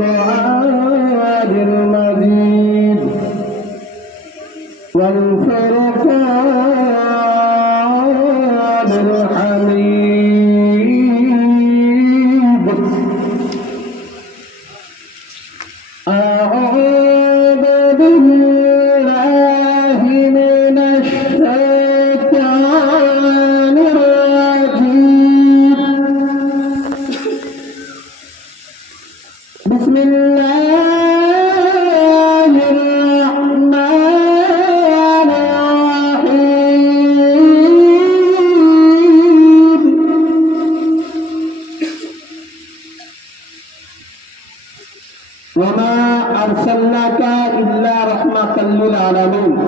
القرآن المجيد والفرقان الحميد أعوذ بالله من الشيطان الرجيم بسم الله الرحمن الرحيم وما أرسلناك إلا رحمة للعالمين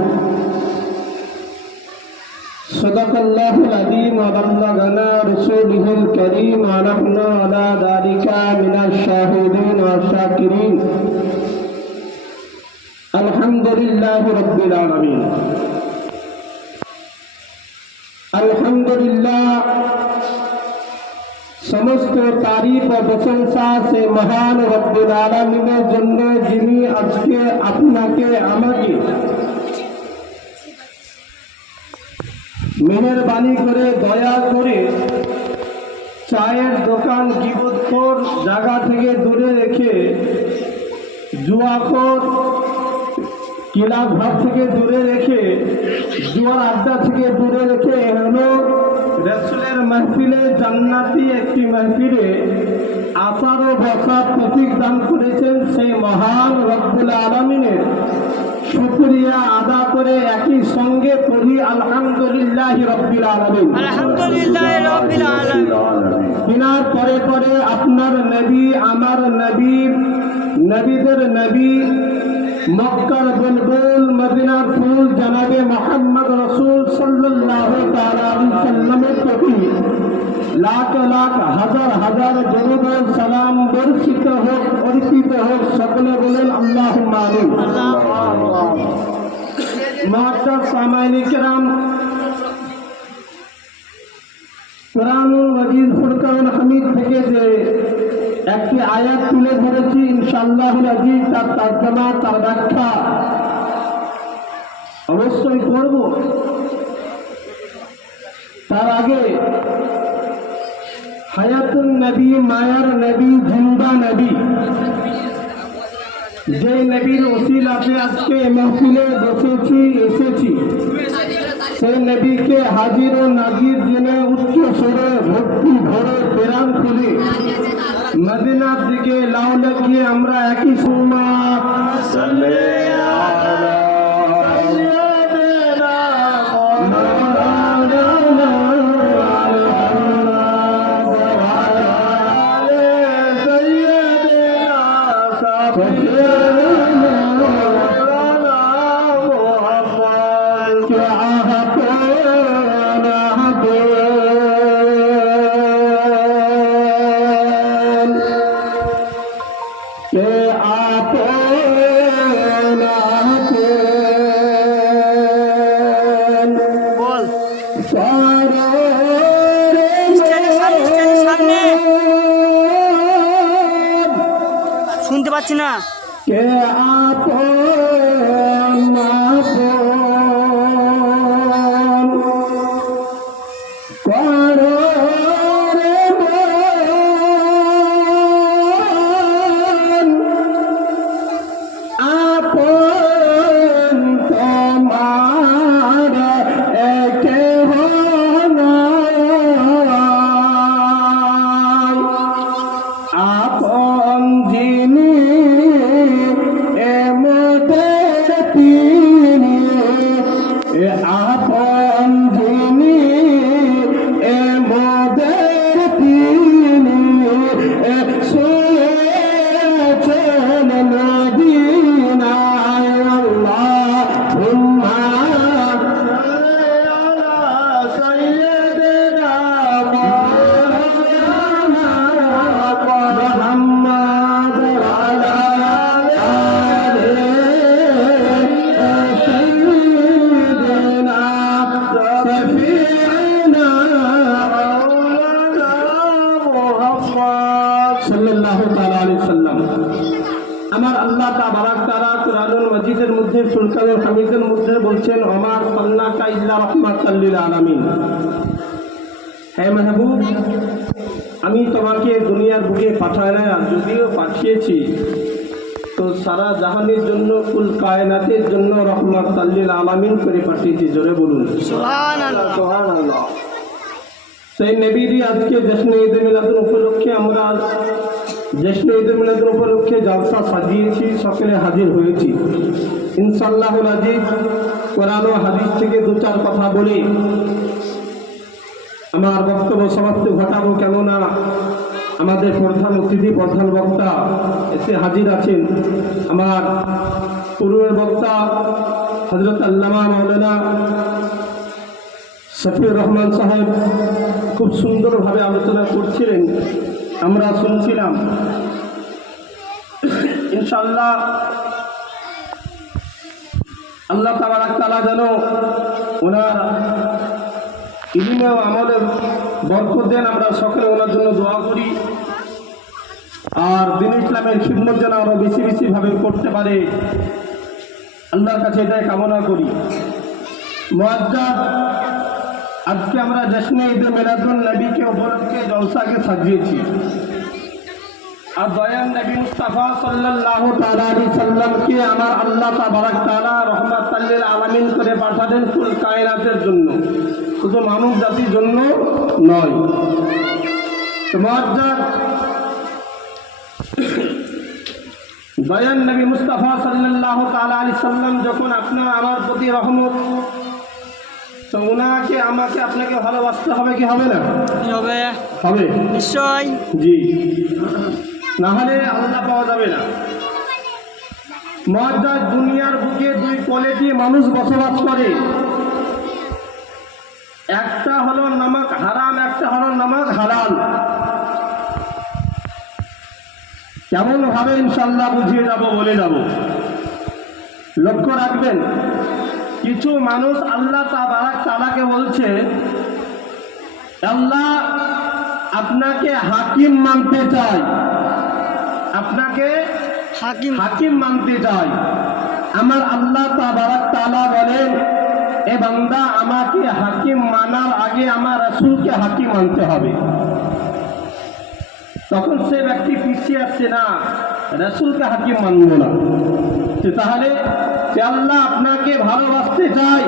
صدق الله العظيم وبلغنا رسوله الكريم ونحن على ذلك من الشاهدين والشاكرين الحمد لله رب العالمين الحمد لله সমস্ত তারিফ ও প্রশংসা সে মহান রব্বুল আলামিনের জন্য যিনি আজকে আপনাকে আমাকে মেহেরবানি করে দয়া করে চায়ের দোকান গিবতখোর জায়গা থেকে দূরে রেখে জুয়াখোর ক্লাব ঘর থেকে দূরে রেখে জুয়ার আড্ডা থেকে দূরে রেখে হলো রাসূলের মাহফিলে জান্নাতি একটি মাহফিলে আসার ও বসার তৌফিক দান করেছেন সেই মহান রব্বুল আলামিনের শুকরিয়া আদা করে একই সঙ্গে পড়ি আলহামদুলিল্লাহ রাব্বিল আলামিন। আলহামদুলিল্লাহ রাব্বিল আলামিন। দিনার পরে পরে আপনার নবী আমার নবী নবীদের নবী মক্কার বুলবুল মদিনার ফুল জনাবে মুহাম্মদ রাসূল সাল্লাল্লাহু তাআলা আলাইহি সাল্লামের প্রতি লাখ লাখ হাজার হাজার দরুদ ও সালাম বর্ষিত হোক অর্পিত হোক সকলে বলেন আল্লাহুম্মা আমিন। মুআজ্জাজ সামাইন কিরাম কুরআনুল মাজিদ ফুরকানুল হামিদ থেকে যে একটি আয়াত তুলে ধরেছি ইনশাআল্লাহুল আজিজ তার তর্জমা তার ব্যাখ্যা অবশ্যই করব। তার আগে হায়াতুন নবী মায়ার নবী জিন্দা নবী যে নবীর ওসিলাতে আজকে মাহফিলে বসেছি এসেছি সেই নবীকে হাজির ও নাজির জেনে উচ্চ স্বরে ভক্তি ভরে প্রাণ খুলে মদিনার দিকে লাউ লাগিয়ে আমরা একই সময় শুনতে পাচ্ছি না কে আপন আপন করো রে মন আপন তোমার একে আপন যিনি এমতের তিনি আমার আল্লাহ তাবারাক তাআলা কুরআনুল মাজিদের মধ্যে ফুরকানুল হামিদের মধ্যে বলছেন ওমা আরসালনাকা ইল্লা রাহমাতাল লিল আলামিন। হে মাহবুব, আমি তোমাকে দুনিয়ার বুকে পাঠাই না, যদিও পাঠিয়েছি তো সারা জাহানের জন্য, কুল কায়নাতের জন্য রহমাতাল লিল আলামিন করে পাঠিয়েছি। জোরে বলুন সুবহানাল্লাহ। সুবহানাল্লাহ। সেই নবীরই আজকে জশ্নে ঈদ মিলাদুল উপলক্ষে আমরা জশ্নে ঈদ মিলাদুল উপলক্ষে জলসা সাজিয়েছি, সকলে হাজির হয়েছি। ইনশাআল্লাহুল আজিজ কোরআন ও হাদিস থেকে দু চার কথা বলে আমার বক্তব্য সমাপ্তি ঘটাবো, কেননা আমাদের প্রধান অতিথি, প্রধান বক্তা এসে হাজির আছেন। আমার পূর্বের বক্তা হযরত আল্লামা মাওলানা শফিউর রহমান সাহেব খুব সুন্দরভাবে আলোচনা করছিলেন, আমরা শুনছিলাম। ইনশাআল্লাহ আল্লাহ তাবারাক তাআলা যেন ওনার ইলমে ও আমলে বরকত দেন। আমরা সকলে ওনার জন্য দোয়া করি, আর দ্বীন ইসলামের খিদমত যেন আরো বেশি বেশি ভাবে করতে পারে, আল্লাহর কাছে এটাই কামনা করি। মুআজ্জাজ, আজকে আমরা জশ্নে ঈদ মিলাদুন নবীকে উপলক্ষে জলসাকে সাজিয়েছি, আর দয়াল নবী মুস্তাফা সাল্লাল্লাহু তাআলা আলাইহি সাল্লামকে আমার আল্লাহ তাবারাক তাআলা রহমাতাল লিল আলামিন করে পাঠালেন কুল কায়নাতের জন্য, শুধু মানব জাতির জন্য নয়। তো মুআজ্জাজ, দয়াল নবী মুস্তাফা সাল্লাল্লাহু তাআলা আলাইহি সাল্লাম যখন আপনার আমার প্রতি রহমত, তো ওনাকে আমাকে আপনাকে ভালোবাসতে হবে কি হবে না? হবে, হবে নিশ্চয়। জি, না হলে আল্লাহ পাওয়া যাবে না। মুআজ্জাজ, দুনিয়ার বুকে দুই কোয়ালিটি মানুষ বসবাস করে, একটা হলো নামাক হারাম, একটা হলো নামাক হালাল। কেমন ভাবে ইনশাআল্লাহ বুঝিয়ে যাব, বলে যাব। লক্ষ্য রাখবেন, কিছু মানুষ আল্লাহ তাবারাক তাআলাকে বলছে আল্লাহ আপনাকে হাকিম মানতে চাই, আপনাকে হাকিম মানতে চাই। আমার আল্লাহ তাবারাক তাআলা বলেন, এ বান্দা, আমাকে হাকিম মানার আগে আমার রাসূলকে হাকিম মানতে হবে। তখন সে ব্যক্তি পিছিয়ে আসছে, না রাসূলকে হাকিম মানব না। তাহলে আল্লাহ আপনাকে ভালোবাসতে চাই,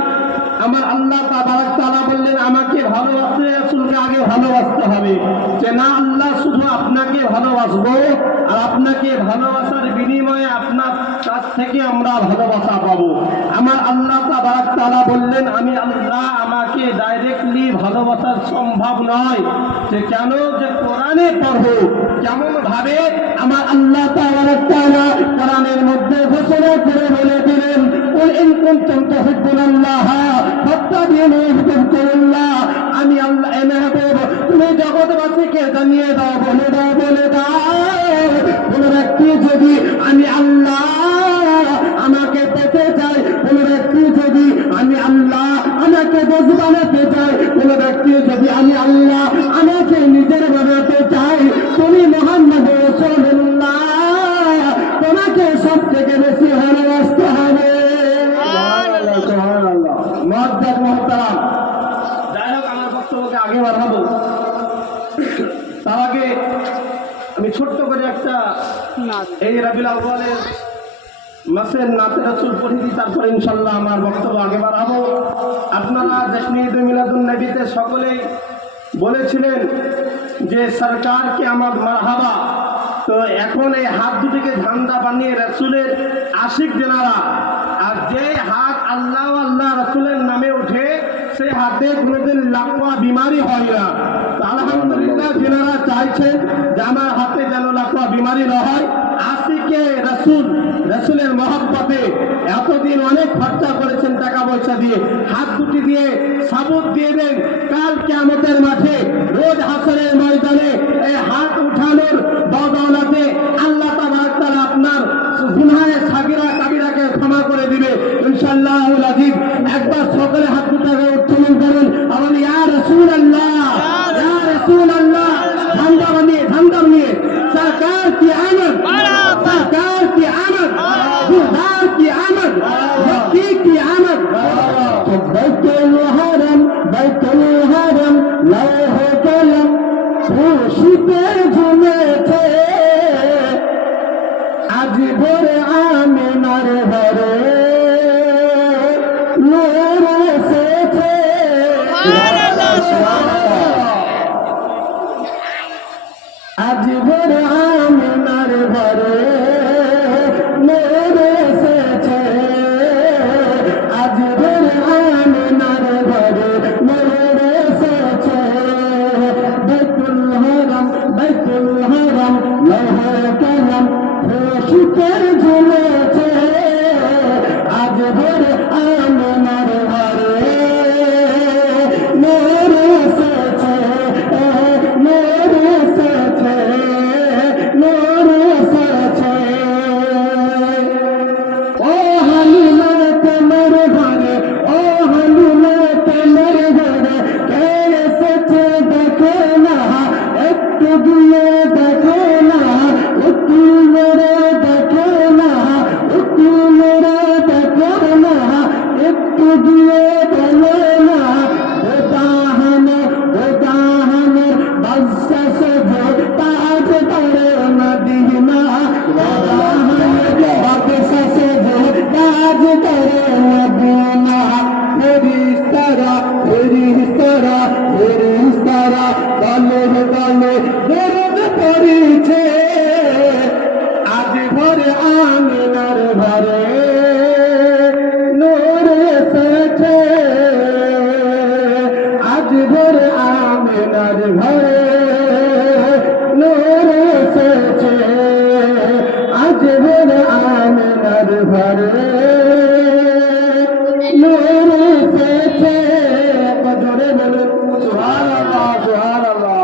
আমার আল্লাহ তাবারাক তাআলা বললেন আমাকে ভালোবাসতে রাসূলকে আগে ভালোবাসতে হবে। যে না, আল্লাহ শুধু আপনাকে ভালোবাসবো, আর আপনাকে ভালোবাসার বিনিময়ে আপনার কাছ থেকে আমরা ভালোবাসা পাবো। আমার আল্লাহ তাবারাক তাআলা বললেন আমি আল্লাহ, আমাকে ডাইরেক্টলি ভালোবাসার সম্ভব নয়। যে কেন? যে কোরআনে পড়বো। কেমন ভাবে? আমার আল্লাহ তাবারাক তাআলা কোরআনের মধ্যে ঘোষণা করে বলে দিলেন, কুল ইন কুনতুম তুহিব্বুনাল্লাহ ফাত্তাবিউনি ইউহিব্বুকুমুল্লাহ। আমি আল্লাহ, এ মাহবুব, তুমি জগৎবাসীকে জানিয়ে দাও, বলে দাও, বলে দাও, কোন ব্যক্তি যদি আমি আল্লাহ আমাকে পেতে চাই, কোন ব্যক্তি যদি আমি আল্লাহ আমাকে দোষ বানাতে চাই, কোন ব্যক্তি যদি আমি আল্লাহ আমাকে নিজের বানাতে চাই, তুমি মুহাম্মদ রাসূলুল্লাহ, তোমাকে সব থেকে বেশি ভালোবাসতে হবে। মুআজ্জাজ মুহতারাম, যাই হোক, আমার বক্তব্যকে আগে বাড়াবো তার আগে আমি ছোট্ট করে একটা এই রবিউল আউয়ালের মাসের নাতে রাসূল পড়ে দিই, তারপরে ইনশাআল্লাহ আমার বক্তব্য আগে বাড়াবো। আপনারা জশ্নে ঈদ মিলাদুন নবীতে সকলেই বলেছিলেন যে সরকারকে আমার মারহাবা। তো এখন এই হাত দুটিকে ঝান্ডা বানিয়ে রাসূলের আশিক জেনারা, আর যে হাত আল্লাহ আল্লাহ রাসূলের নামে ওঠে, সেই হাতে কোনোদিন লাকওয়া বিমারি হয় না। আলহামদুলিল্লাহ, জেনারা চাইছেন যে আমার হাতে যেন লাকওয়া বিমারি না হয়। আশিকে রাসূল, রাসূলের মহব্বতে এতদিন অনেক খরচা করেছেন টাকা পয়সা দিয়ে, হাত দুটি দিয়ে সাবুত দিয়ে দেন। কাল কিয়ামতের মাঠে, রোজ হাসরের ময়দানে এই হাত উঠানোর বদৌলতে আল্লাহ তাবারাক তাআলা আপনার গুনাহে সাগীরা কাবীরাকে ক্ষমা করে দিবে ইনশাআল্লাহুল আজিজ। একবার সকলে হাত দুটাকে উত্তোলন করুন, আর ইয়া রাসূলুল্লাহ, ইয়া রাসূলুল্লাহ, ঝান্ডা বানিয়ে সরকার কি আমদ, সরকার কি আজ ভোরে আমিনার ঘরে নূর এসেছে। আজ ভোরে আমিনার ঘরে নূর এসেছে। আজ ভোরে আমিনার ঘরে নূর এসেছে। বাইতুল হারাম লৌহে কলম খুশিতে ঝুলেছে। আজ ভোরে আমিনার ঘরে নূর এসেছে। নূর এসেছে। নূর এসেছে। ও হালিমা তোমার ঘরে, ও হালিমা তোমার ঘরে কে এসেছে দেখো না, একটু দিয়ে দেখো না, একটু মেরে দেখো না, একটু মেরে দেখো না, একটু দিয়ে বলো না। বেদাহানে বাদশা সেজে তাজ করে মদিনা। বেদাহানে বাদশা সেজে তাজ করে মদিনা। ফেরেশতারা ফেরেশতারা ফেরেশতারা দলে দলে দরুদ পড়িছে। আজ ভোরে আমিনার ঘরে নূর এসেছে। আজ ভোরে আমিনার ঘরে নূর এসেছে। আজ ভোরে আমিনার ঘরে নূর এসেছে। কদরে বলুন সুবহানাল্লাহ সুবহানাল্লাহ।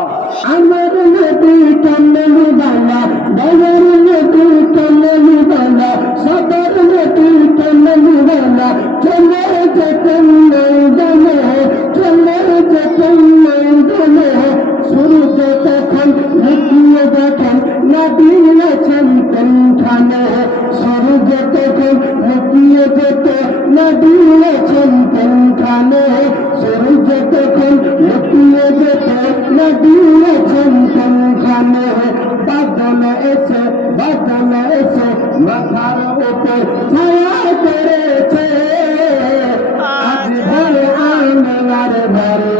আমার নবী কমলি বালা, দয়ার নবী কমলি বালা, সদর নবী কমলি বালা, চলে যেতেন ময়দানে, চলে যেতেন ময়দানে। সূর্য তখন লুকিয়ে দেখেন নবী আছেন কোনখানে। সূর্য তখন লুকিয়ে যেত নবী আছেন কোনখানে। সূর্য তখন লুকিয়ে যেত নবী আছেন কোনখানে। বাদল এসে মাথার উপর ছায়া করেছে। আজ ভোরে আমিনার ঘরে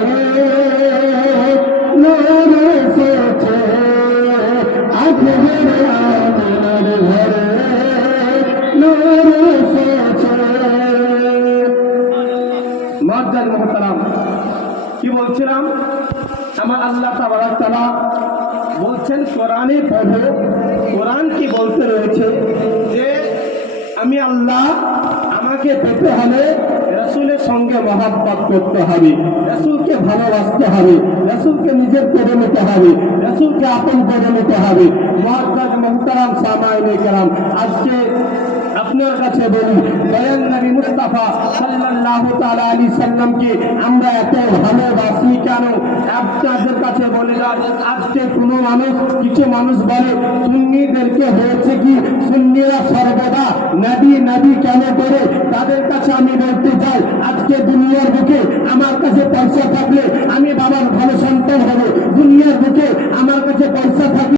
নূর এসেছে। আজ ভোরে আমিনার ঘরে নূর এসেছে। মুআজ্জাজ মুহতারাম, কি বলছিলাম? আমার আল্লাহ তাবারক তাআলা বলছেন কোরআনে পড়ো। কোরআন কি বলতে রয়েছে যে আমি আল্লাহ, আমাকে পেতে হলে রাসূলের সঙ্গে মহব্বত করতে হবে, রাসূলকে ভালোবাসতে হবে, রাসূলকে নিজের করে নিতে হবে, রাসূলকে আপন করে নিতে হবে। মুআজ্জাজ মুহতারাম সামাইনে কেরাম, আজকে আপনার কাছে বলি, দয়াল নবী মুস্তাফা সাল্লাল্লাহু তাআলা আলাইহি সাল্লামকে আমরা এত ভালোবাসি কেন? আপনাদের কাছে বলে যান, আজকে কোনো মানুষ, কিছু মানুষ বলে সুন্নিদেরকে হয়েছে কি, সুন্নিরা সর্বদা নবী নবী কেন করে? তাদের কাছে আমি বলতে চাই, আজকে দুনিয়ার বুকে আমার কাছে পয়সা থাকলে আমি বাবার ভালো সন্তান হব। দুনিয়ার বুকে আমার কাছে পয়সা থাকলে